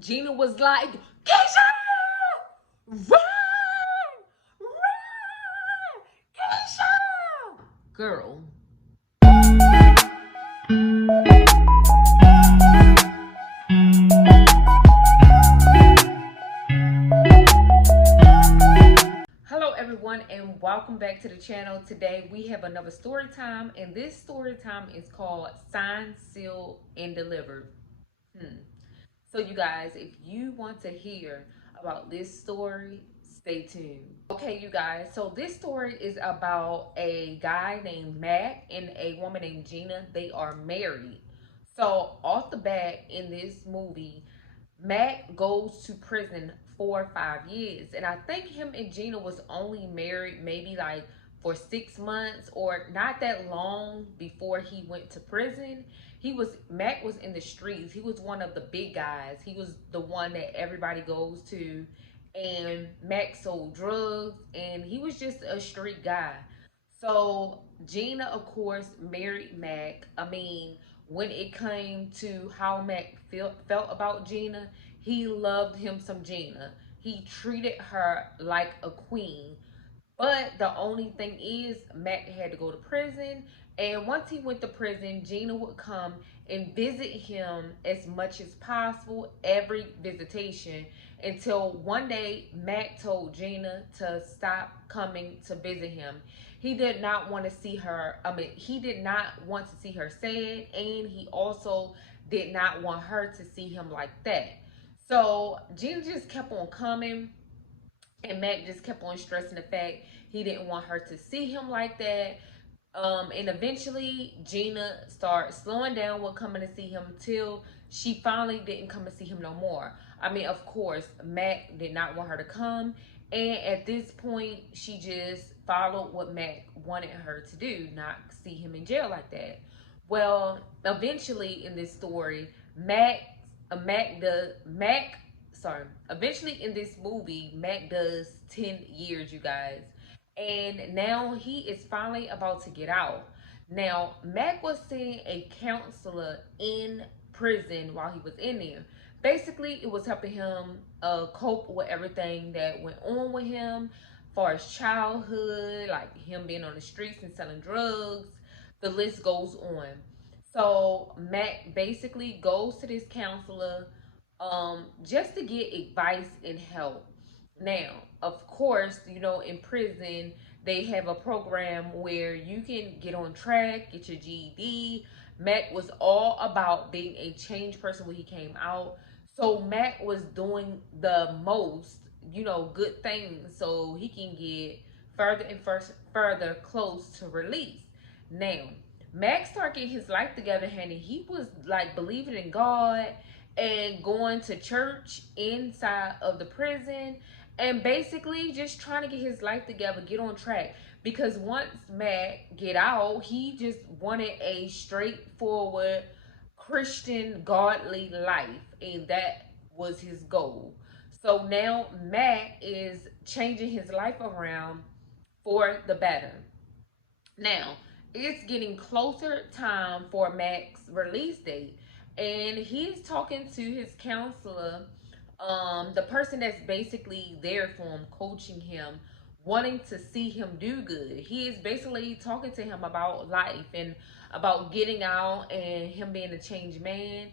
Gina was like, Keisha, run, run, Keisha. Girl. Hello everyone and welcome back to the channel. Today we have another story time, and this story time is called Signed, Sealed, and Delivered. So you guys, if you want to hear about this story, stay tuned. Okay, you guys, so this story is about a guy named Mac and a woman named Gina. They are married. So off the bat in this movie, Mac goes to prison for 5 years. And I think him and Gina was only married maybe like for 6 months or not that long before he went to prison. Mac was in the streets. He was one of the big guys. He was the one that everybody goes to. And Mac sold drugs and he was just a street guy. So Gina, of course, married Mac. I mean, when it came to how Mac felt about Gina, he loved him some Gina. He treated her like a queen. But the only thing is, Mac had to go to prison. And once he went to prison, Gina would come and visit him as much as possible, every visitation, until one day Mac told Gina to stop coming to visit him. He did not want to see her. He did not want to see her sad, and he also did not want her to see him like that. So Gina just kept on coming, and Mac just kept on stressing the fact he didn't want her to see him like that. And eventually Gina started slowing down with coming to see him till she finally didn't come and see him no more. I mean, of course, Mac did not want her to come. And at this point, she just followed what Mac wanted her to do, not see him in jail like that. Well, eventually in this story, eventually in this movie, Mac does 10 years, you guys. And now he is finally about to get out. Now, Mac was seeing a counselor in prison while he was in there. Basically, it was helping him cope with everything that went on with him, as far as childhood, like him being on the streets and selling drugs. The list goes on. So Mac basically goes to this counselor just to get advice and help. Now, of course, in prison, they have a program where you can get on track, get your GED. Mac was all about being a changed person when he came out. So Mac was doing the most, good things so he can get further and further close to release. Now, Mac started getting his life together, honey. He was like believing in God and going to church inside of the prison, and basically just trying to get his life together, get on track. Because once Mac get out, he just wanted a straightforward Christian godly life, and that was his goal. So now Mac is changing his life around for the better. Now, it's getting closer time for Mac's release date, and he's talking to his counselor, the person that's basically there for him, coaching him, wanting to see him do good. He is basically talking to him about life and about getting out and him being a changed man.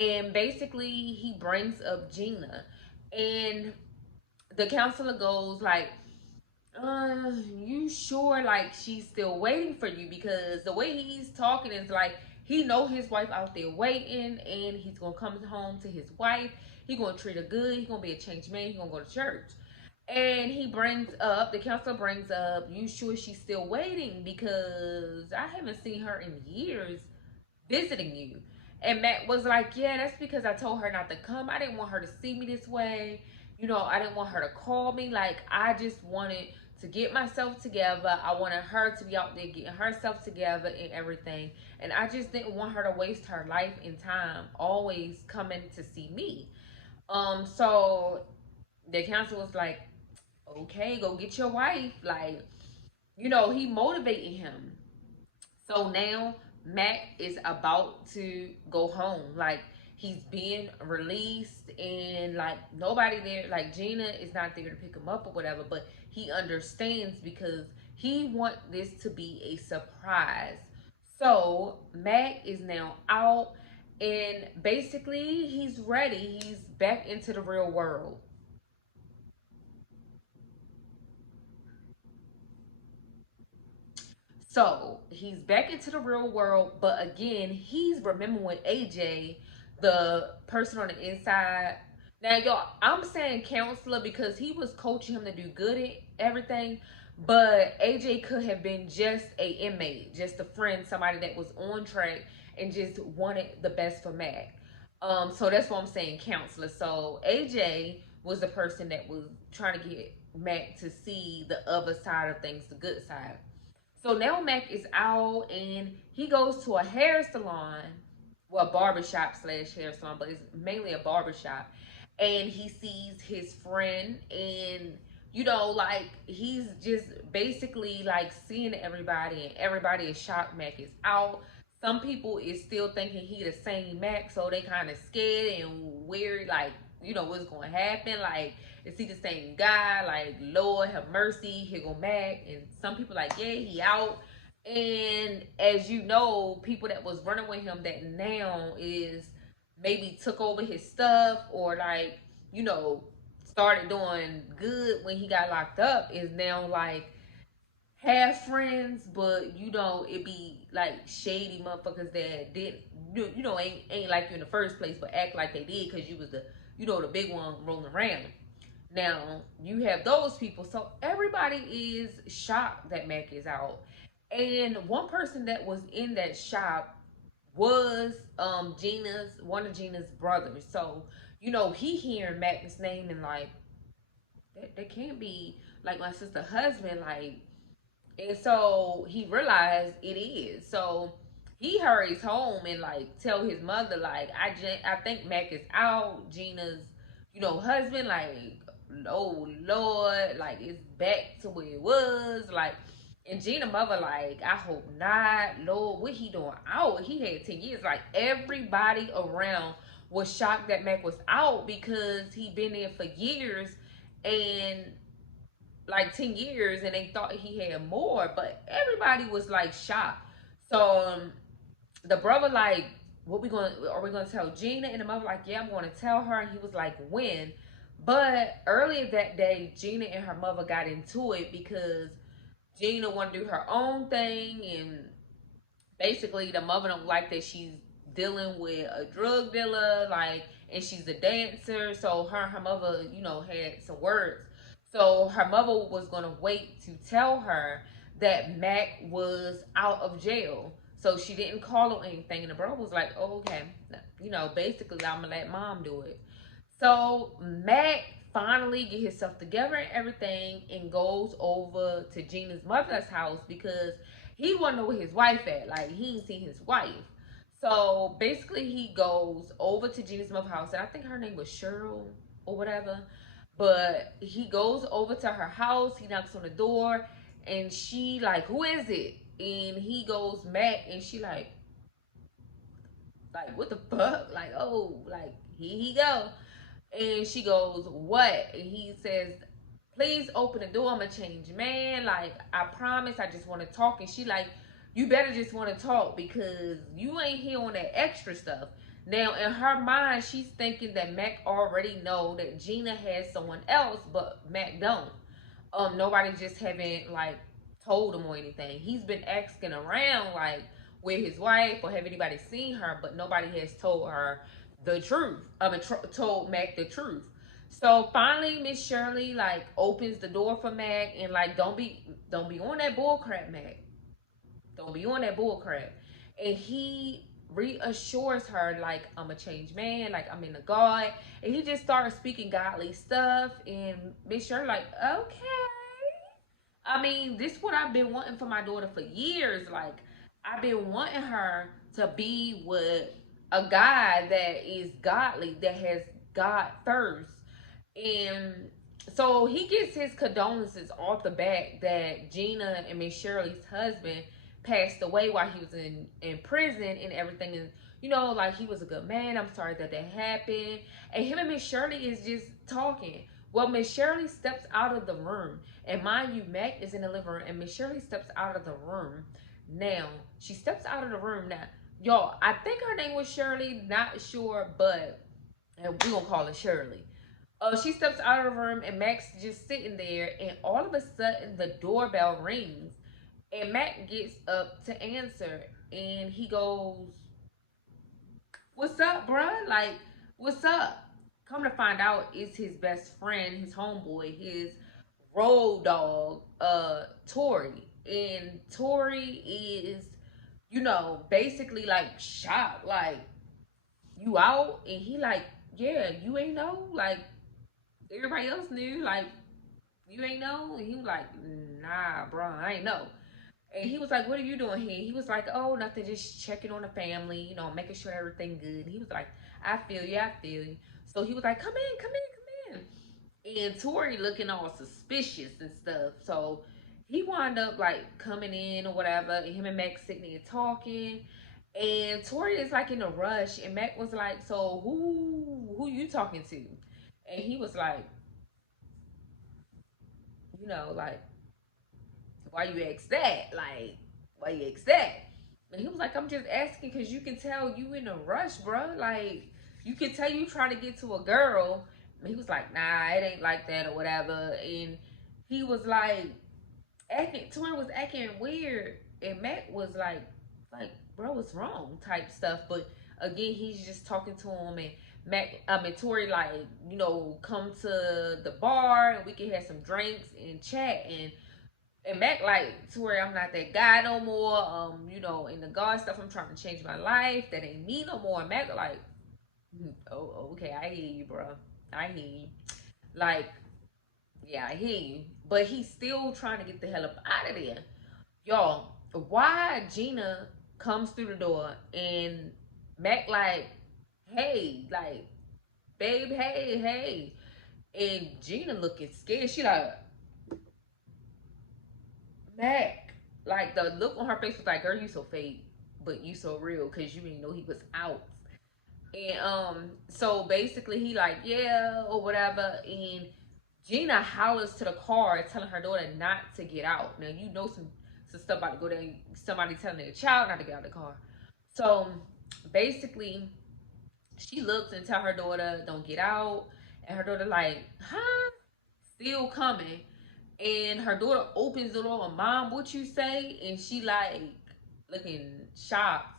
And basically, he brings up Gina, and the counselor goes like, you sure like she's still waiting for you? Because the way he's talking is like he know his wife out there waiting, and he's gonna come home to his wife. He gonna treat her good. He gonna be a changed man. He gonna go to church. And the counselor brings up, you sure she's still waiting? Because I haven't seen her in years visiting you. And Matt was like, yeah, that's because I told her not to come. I didn't want her to see me this way. I didn't want her to call me. Like, I just wanted to get myself together. I wanted her to be out there getting herself together and everything. And I just didn't want her to waste her life and time always coming to see me. So the counselor was like, okay, go get your wife. Like, he motivated him. So now Mac is about to go home. Like, he's being released, and like nobody there, like Gina is not there to pick him up or whatever, but he understands because he want this to be a surprise. So Mac is now out, and basically he's ready. He's back into the real world. So he's back into the real world, but again, he's remembering AJ, the person on the inside. Now, y'all, I'm saying counselor because he was coaching him to do good at everything, but AJ could have been just a inmate, just a friend, somebody that was on track and just wanted the best for Mac. So that's what I'm saying, counselor. So AJ was the person that was trying to get Mac to see the other side of things, the good side. So now Mac is out and he goes to a hair salon, well, barbershop slash hair salon, but it's mainly a barbershop. And he sees his friend, and like he's just basically like seeing everybody, and everybody is shocked Mac is out. Some people is still thinking he the same Mac, so they kind of scared and weird, like what's gonna happen, like is he the same guy? Like, Lord have mercy, here go Mac. And some people like, yeah, he out. And as you know, people that was running with him that now is maybe took over his stuff, or like, you know, started doing good when he got locked up, is now like have friends, but it be like shady motherfuckers that didn't, ain't like you in the first place, but act like they did because you was the big one rolling around. Now you have those people, so everybody is shocked that Mac is out. And one person that was in that shop was Gina's one of Gina's brothers. So he hearing Mac's name and like that can't be like my sister husband, like, and so he realized it is. So he hurries home and like tell his mother like I think Mac is out. Gina's husband, like, oh Lord, like it's back to where it was, like. And Gina mother like, I hope not, Lord, what he doing out? He had 10 years. Like everybody around was shocked that Mac was out because he been there for years, and like 10 years, and they thought he had more, but everybody was like shocked. So the brother like, what we going are we going to tell Gina? And the mother like, yeah, I'm going to tell her. And he was like, when? But earlier that day, Gina and her mother got into it because Gina want to do her own thing, and basically the mother don't like that she's dealing with a drug dealer, like, and she's a dancer. So her mother, had some words. So her mother was gonna wait to tell her that Mac was out of jail. So she didn't call or anything. And the brother was like, oh, okay. Basically I'm gonna let mom do it. So Mac finally get himself together and everything and goes over to Gina's mother's house because he wanna know where his wife at. Like he ain't seen his wife. So basically he goes over to Gina's mother's house, and I think her name was Cheryl or whatever. But he goes over to her house, he knocks on the door, and she like, who is it? And he goes, Mac, and she like what the fuck? Like, oh, like here he go. And she goes, what? And he says, please open the door. I'm a changed man. Like, I promise. I just want to talk. And she like, you better just want to talk because you ain't here on that extra stuff. Now, in her mind, she's thinking that Mac already know that Gina has someone else, but Mac don't. Nobody just haven't like told him or anything. He's been asking around like where his wife or have anybody seen her, but nobody has told her the truth. Told Mac the truth. So finally, Miss Shirley like opens the door for Mac and like, don't be on that bull crap, Mac. Don't be on that bull crap. And he reassures her like, I'm a changed man, like I'm in the God. And he just started speaking godly stuff. And Miss Shirley like, okay. I mean, this is what I've been wanting for my daughter for years. Like, I've been wanting her to be with a guy that is godly, that has God first. And so he gets his condolences off the bat that Gina and Miss Shirley's husband passed away while he was in prison and everything. And, like he was a good man. I'm sorry that that happened. And him and Miss Shirley is just talking. Well, Miss Shirley steps out of the room. And mind you, Mac is in the living room and Miss Shirley steps out of the room. Now, she steps out of the room now. Y'all, I think her name was Shirley, not sure, but and we're gonna call her Shirley. She steps out of the room and Mac's just sitting there, and all of a sudden the doorbell rings, and Mac gets up to answer, and he goes, "What's up, bruh? Like, what's up?" Come to find out, it's his best friend, his homeboy, his road dog, Tori, and Tori is, basically like shocked, like, "You out?" And he like, "Yeah, you ain't know, like everybody else knew, like you ain't know." And he was like, "Nah, bro, I ain't know." And he was like, "What are you doing here?" He was like, "Oh, nothing, just checking on the family, making sure everything good." And he was like, "I feel you, I feel you." So he was like, "Come in, come in, come in." And Tori looking all suspicious and stuff. So he wound up like coming in or whatever, and him and Mac sitting there talking. And Tori is like in a rush, and Mac was like, "So who you talking to?" And he was like, like, "Why you ask that? Like, why you ask that?" And he was like, "I'm just asking because you can tell you in a rush, bro. Like, you can tell you trying to get to a girl." And he was like, "Nah, it ain't like that or whatever." And he was like, Tori was acting weird. And Matt was like, "Bro, what's wrong?" type stuff. But again, he's just talking to him, and Tori like, come to the bar and we can have some drinks and chat. And Mac like, "Tori, I'm not that guy no more. In the God stuff, I'm trying to change my life. That ain't me no more." And Mac like, "Oh, okay, I hear you, bro. I hear you. Like, yeah, I hear you." But he's still trying to get the hell up out of there. Y'all, why Gina comes through the door and Mac like, "Hey, like, babe, hey, hey." And Gina looking scared. She like, "Mac." Like, the look on her face was like, "Girl, you so fake, but you so real because you didn't know he was out." And so basically he like, "Yeah," or whatever. And Gina hollers to the car telling her daughter not to get out. Now some stuff about to go down. Somebody telling their child not to get out of the car. So basically she looks and tell her daughter don't get out. And her daughter like, "Huh?" Still coming. And her daughter opens the door. "Mom, what you say?" And she like looking shocked.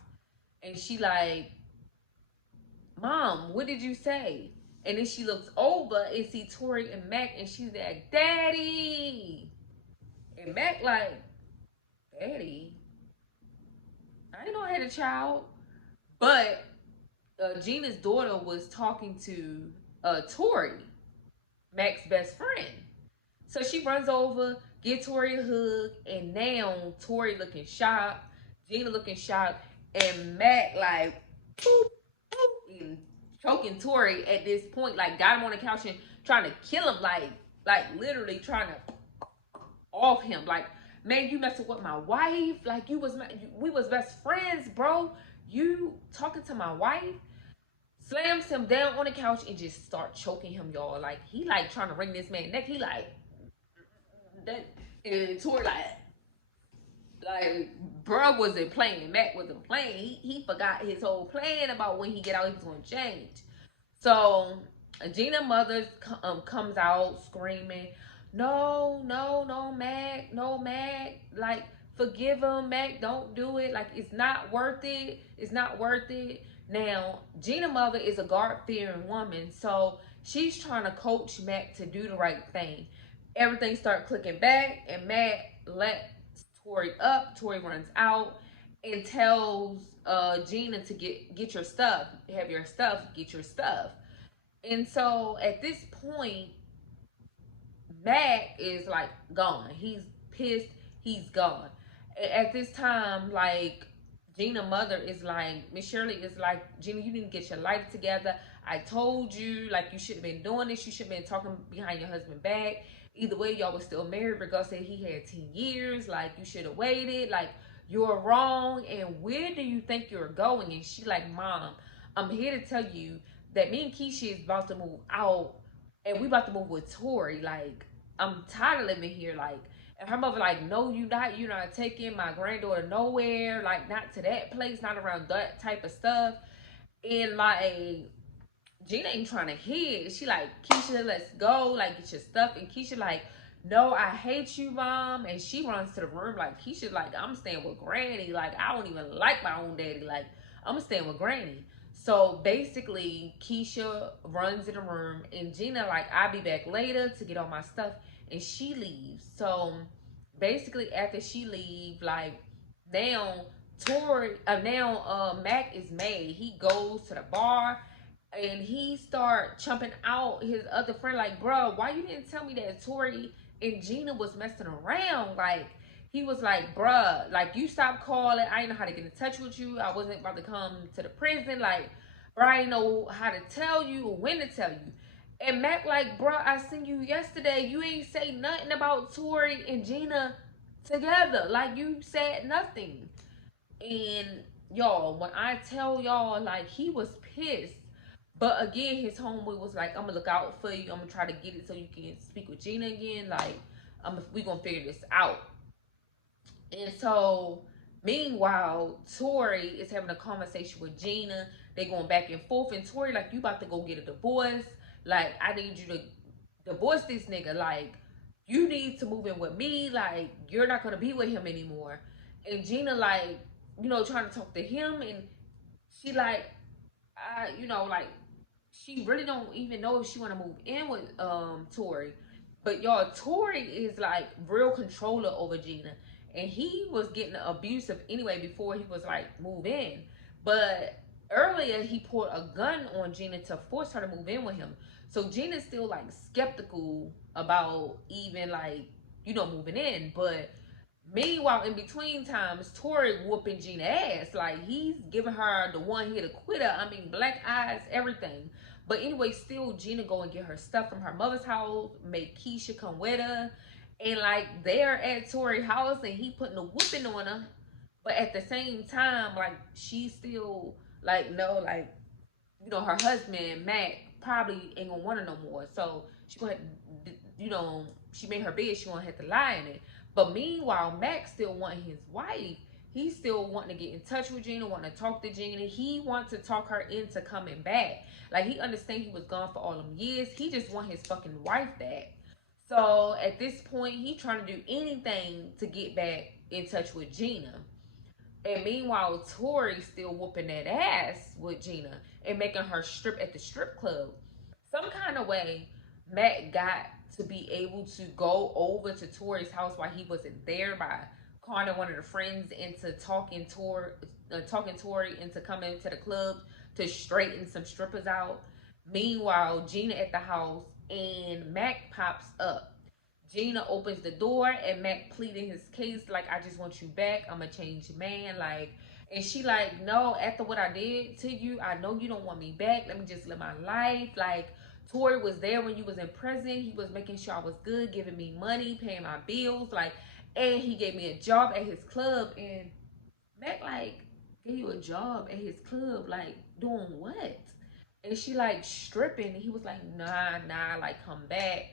And she like, "Mom, what did you say?" And then she looks over and see Tori and Mac, and she's like, "Daddy." And Mac like, "Daddy? I didn't know I had a child." But Gina's daughter was talking to Tori, Mac's best friend. So she runs over, get Tori a hug, and now Tori looking shocked, Gina looking shocked, and Mac like, boop, boop, and choking Tori at this point, like got him on the couch and trying to kill him, like literally trying to off him, like, "Man, you messing with my wife, like we was best friends, bro. You talking to my wife?" Slams him down on the couch and just start choking him, y'all. Like he like trying to wring this man neck. He like that, and Tori like bro wasn't playing. Mac wasn't playing. He forgot his whole plan about when he get out he was gonna change. So Gina mother comes out screaming, "No, no, no, Mac, no, Mac, like forgive him, Mac, don't do it. Like it's not worth it. It's not worth it." Now Gina mother is a God fearing woman, so she's trying to coach Mac to do the right thing. Everything start clicking back, and Mac lets Tori up. Tori runs out and tells Gina to get your stuff, have your stuff, get your stuff. And so at this point, Mac is like gone. He's pissed. He's gone. At this time, like Gina mother is like, Miss Shirley is like, "Gina, you didn't get your life together. I told you, like you should have been doing this. You should have been talking behind your husband back. Either way, y'all was still married. Regardless that he had 10 years. Like you should have waited. Like you're wrong, and where do you think you're going? And she like, Mom, I'm here to tell you that me and Keisha is about to move out, and we about to move with Tori. Like, I'm tired of living here. Like, and her mother like, no, you not. You're not taking my granddaughter nowhere. Like, not to that place, not around that type of stuff. And like, Gina ain't trying to hear. She like, Keisha, let's go. Like, get your stuff. And Keisha like, no, I hate you, Mom. And she runs to the room like, Keisha like, I'm staying with Granny. Like, I don't even like my own daddy. Like, I'm staying with Granny. So basically, Keisha runs in the room, and Gina like, I'll be back later to get all my stuff, and she leaves. So basically, after she leave, like, now Mac is mad. He goes to the bar, and he start chumping out his other friend like, bro, why you didn't tell me that Tori and Gina was messing around? Like, he was like, bruh, like, you stopped calling. I didn't know how to get in touch with you. I wasn't about to come to the prison. Like, bro, I didn't know how to tell you or when to tell you. And Mac like, bro, I seen you yesterday. You ain't say nothing about Tori and Gina together. Like, you said nothing. And y'all, when I tell y'all, like, he was pissed. But again, his homeboy was like, I'm gonna look out for you. I'm gonna try to get it so you can speak with Gina again. Like, we gonna figure this out. And so, meanwhile, Tori is having a conversation with Gina. They going back and forth, and Tori like, you about to go get a divorce. Like, I need you to divorce this nigga. Like, you need to move in with me. Like, you're not gonna be with him anymore. And Gina like, trying to talk to him, and she like, like, she really don't even know if she want to move in with Tori. But y'all, Tori is like real controller over Gina, and he was getting abusive anyway before he was like move in. But earlier he pulled a gun on Gina to force her to move in with him. So Gina's still like skeptical about even like moving in. But meanwhile, in between times, Tori whooping Gina ass. Like, he's giving her the one hit quitter. I mean, black eyes, everything. But anyway, still, Gina go and get her stuff from her mother's house, make Keisha come with her. And, like, they're at Tori's house, and he putting a whooping on her. But at the same time, like, she still, like, no, like, her husband, Matt, probably ain't gonna want her no more. So she gonna, she made her bed, she gonna have to lie in it. But meanwhile, Mac still want his wife. He still wanting to get in touch with Gina, wanting to talk to Gina. He wants to talk her into coming back. Like, he understand he was gone for all them years. He just want his fucking wife back. So at this point, he trying to do anything to get back in touch with Gina. And meanwhile, Tori's still whooping that ass with Gina and making her strip at the strip club. Some kind of way, Matt got to be able to go over to Tori's house while he wasn't there by calling one of the friends into talking Tori into coming to the club to straighten some strippers out. Meanwhile, Gina at the house, and Mac pops up. Gina opens the door, and Mac pleading his case like, I just want you back. I'm a changed man. Like, and she like, no, after what I did to you, I know you don't want me back. Let me just live my life. Like, Tori was there when you was in prison. He was making sure I was good, giving me money, paying my bills. Like, and he gave me a job at his club. And Mac like, gave you a job at his club? Like, doing what? And she like stripping. And he was like, nah, like, come back.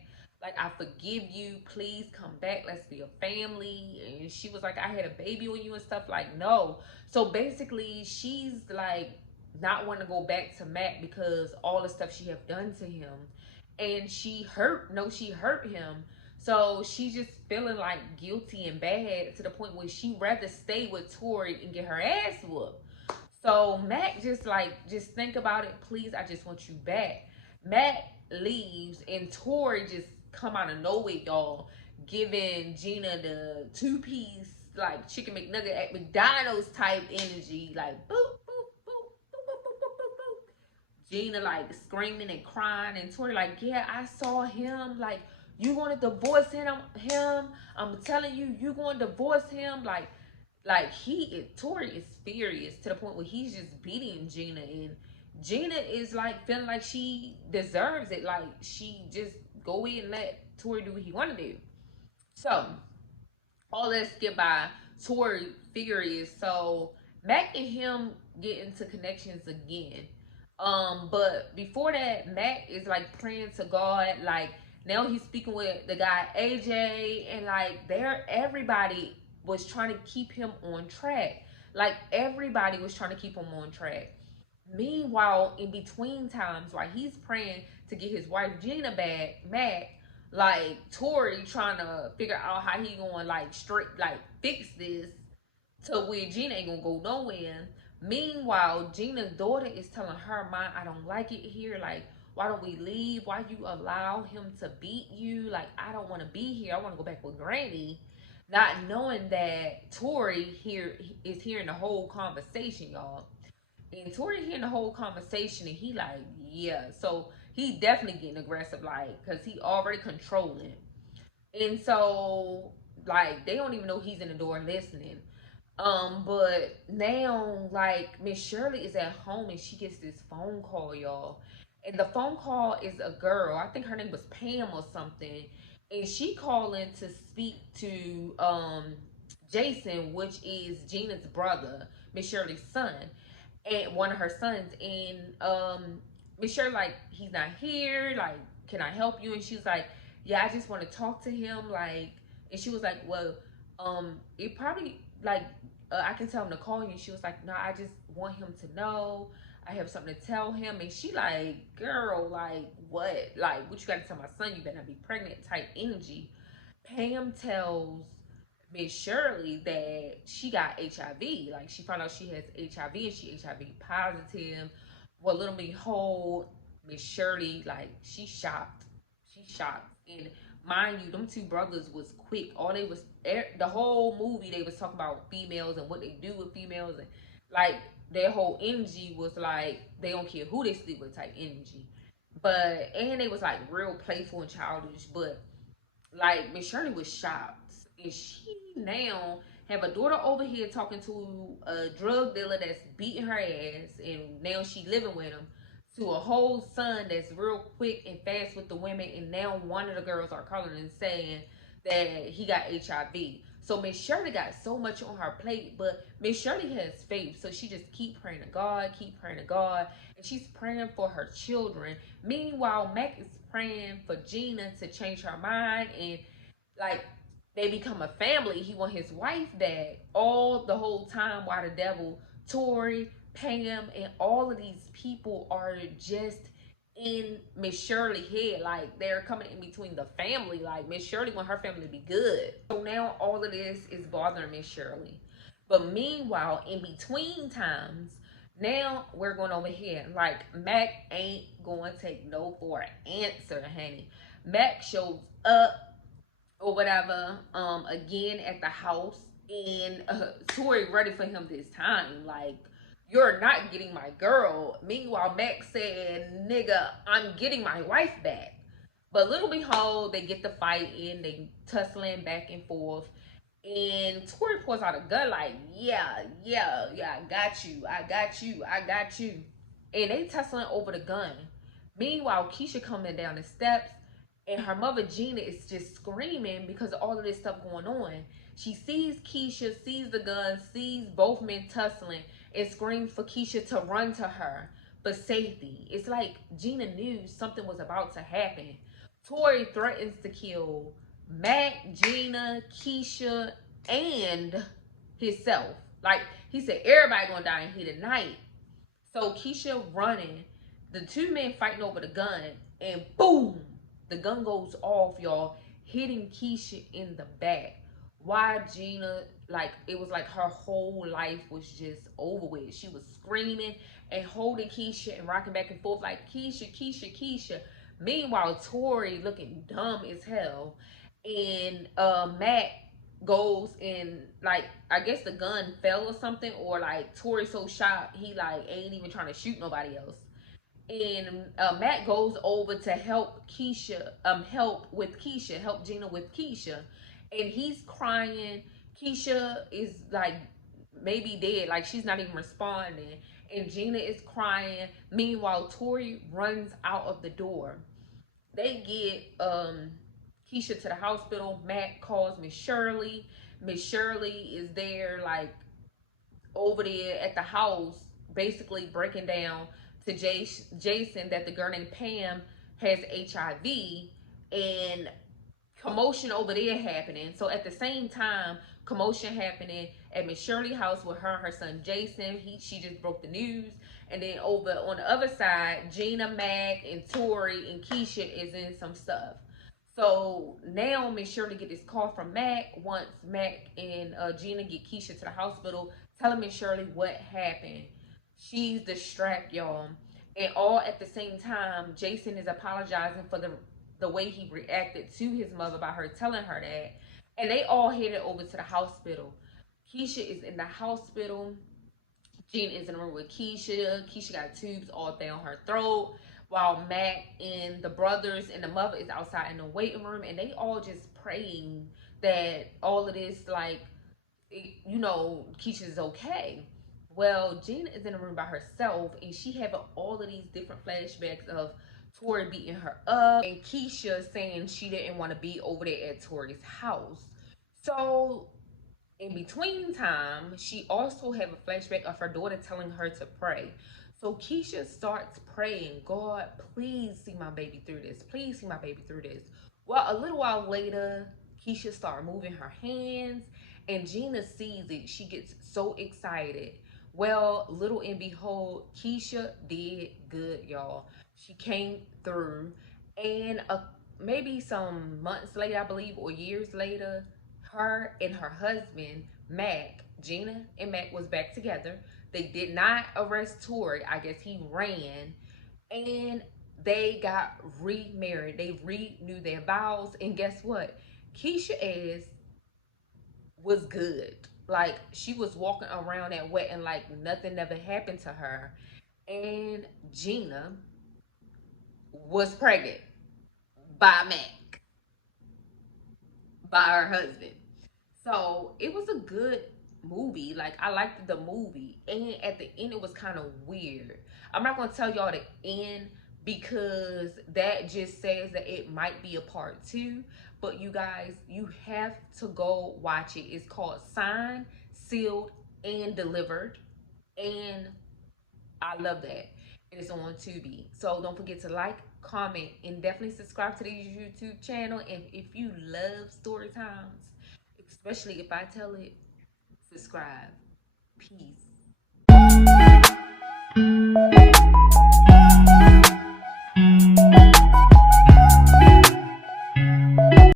Like, I forgive you. Please come back. Let's be a family. And she was like, I had a baby on you and stuff. Like, no. So basically, she's like not wanting to go back to Matt because all the stuff she have done to him. And she hurt him. So she's just feeling like guilty and bad to the point where she rather stay with Tori and get her ass whooped. So Matt just think about it. Please, I just want you back. Matt leaves, and Tori just come out of nowhere, y'all, giving Gina the two-piece like chicken McNugget at McDonald's type energy, like boop boop boop boop boop boop boop boop boop. Gina like screaming and crying, and Tori like, yeah, I saw him. Like, you want to divorce him? I'm telling you, you going to divorce him? Like Tori is furious to the point where he's just beating Gina, and Gina is like feeling like she deserves it. Like, she just go in and let Tori do what he want to do. So all that skip by. Tori furious. So Mac and him get into connections again. But before that, Mac is like praying to God. Like now he's speaking with the guy AJ, and like there, everybody was trying to keep him on track. Like everybody was trying to keep him on track. Meanwhile, in between times, while he's praying to get his wife Gina back, Mac, like Tori trying to figure out how he going like straight like fix this to where Gina ain't gonna go nowhere. Meanwhile, Gina's daughter is telling her, "Mom, I don't like it here. Like, why don't we leave? Why you allow him to beat you? Like, I don't want to be here. I want to go back with Granny." Not knowing that Tori here is hearing the whole conversation, y'all. And Tori hearing the whole conversation, and he like, yeah. So he definitely getting aggressive, like, cause he already controlling. And so, like, they don't even know he's in the door listening. But now, like, Miss Shirley is at home and she gets this phone call, y'all. And the phone call is a girl. I think her name was Pam or something. And she calling to speak to Jason, which is Gina's brother, Miss Shirley's son, and one of her sons. And Miss Shirley like, he's not here. Like, can I help you? And she was like, yeah, I just want to talk to him. Like, and she was like, well, it probably like I can tell him to call you. And she was like, no, I just want him to know I have something to tell him. And she like, girl, like what? Like, what you got to tell my son? You better not be pregnant type energy. Pam tells Miss Shirley that she got HIV. Like she found out she has HIV and she HIV positive. Well, little behold, Miss Shirley, like she shocked. She shocked. And mind you, them two brothers was quick. All they was the whole movie they was talking about females and what they do with females, and like their whole energy was like they don't care who they sleep with type energy. But and they was like real playful and childish, but like Miss Shirley was shocked, and she now have a daughter over here talking to a drug dealer that's beating her ass, and now she living with him. To a whole son that's real quick and fast with the women, and now one of the girls are calling and saying that he got HIV. So Miss Shirley got so much on her plate, but Miss Shirley has faith, so she just keep praying to God, keep praying to God, and she's praying for her children. Meanwhile, Mac is praying for Gina to change her mind and like they become a family. He want his wife back. All the whole time while the devil, Tori, Pam, and all of these people are just in Miss Shirley head. Like they're coming in between the family. Like Miss Shirley want her family to be good. So now all of this is bothering Miss Shirley. But meanwhile, in between times, now we're going over here. Like Mac ain't going to take no for an answer, honey. Mac shows up or whatever again at the house, and Tori ready for him this time. Like, you're not getting my girl. Meanwhile, Mac said, nigga, I'm getting my wife back. But little behold, they get the fight in, they tussling back and forth. And Tori pulls out a gun like, yeah, I got you, I got you. And they tussling over the gun. Meanwhile, Keisha coming down the steps, and her mother Gina is just screaming because of all of this stuff going on. She sees Keisha, sees the gun, sees both men tussling, and screams for Keisha to run to her for safety. It's like Gina knew something was about to happen. Tori threatens to kill Mac, Gina, Keisha, and himself. Like he said, everybody gonna die in here tonight. So Keisha running, the two men fighting over the gun, and boom, the gun goes off, y'all, hitting Keisha in the back. Why Gina, like, it was like her whole life was just over with. She was screaming and holding Keisha and rocking back and forth like, Keisha, Keisha, Keisha. Meanwhile, Tori looking dumb as hell. And Matt goes and, like, I guess the gun fell or something, or like Tori so shot he like ain't even trying to shoot nobody else. And Matt goes over to help Keisha, help Gina with Keisha, and he's crying. Keisha is like maybe dead, like she's not even responding, and Gina is crying. Meanwhile, Tori runs out of the door. They get Keisha to the hospital. Matt calls Miss Shirley. Miss Shirley is there, like over there at the house, basically breaking down to Jason that the girl named Pam has HIV, and commotion over there happening. So at the same time, commotion happening at Miss Shirley house with her and her son Jason. She just broke the news. And then over on the other side, Gina, Mac, and Tori and Keisha is in some stuff. So now Miss Shirley get this call from Mac once Mac and Gina get Keisha to the hospital, telling Miss Shirley what happened. She's distracted, y'all. And all at the same time, Jason is apologizing for the way he reacted to his mother by her telling her that. And they all headed over to the hospital. Keisha is in the hospital. Gina is in the room with Keisha. Keisha got tubes all down her throat. While Mac and the brothers and the mother is outside in the waiting room. And they all just praying that all of this, like, Keisha's okay. Well, Gina is in the room by herself, and she having all of these different flashbacks of Tori beating her up, and Keisha saying she didn't want to be over there at Tori's house. So, in between time, she also have a flashback of her daughter telling her to pray. So Keisha starts praying, God, please see my baby through this. Please see my baby through this. Well, a little while later, Keisha started moving her hands, and Gina sees it. She gets so excited. Well, little and behold, Keisha did good, y'all. She came through, and maybe some months later, I believe, or years later, her and her husband, Mac, Gina and Mac was back together. They did not arrest Tori. I guess he ran. And they got remarried. They renewed their vows. And guess what? Keisha ass was good. Like, she was walking around that wedding like nothing ever happened to her. And Gina was pregnant by Mac, by her husband. So it was a good movie. Like, I liked the movie. And at the end, it was kind of weird. I'm not going to tell y'all the end because that just says that it might be a part 2. But you guys, you have to go watch it. It's called Signed, Sealed, and Delivered. And I love that. And it's on Tubi. So don't forget to like, comment, and definitely subscribe to the YouTube channel. And if you love story times, especially if I tell it, subscribe. Peace.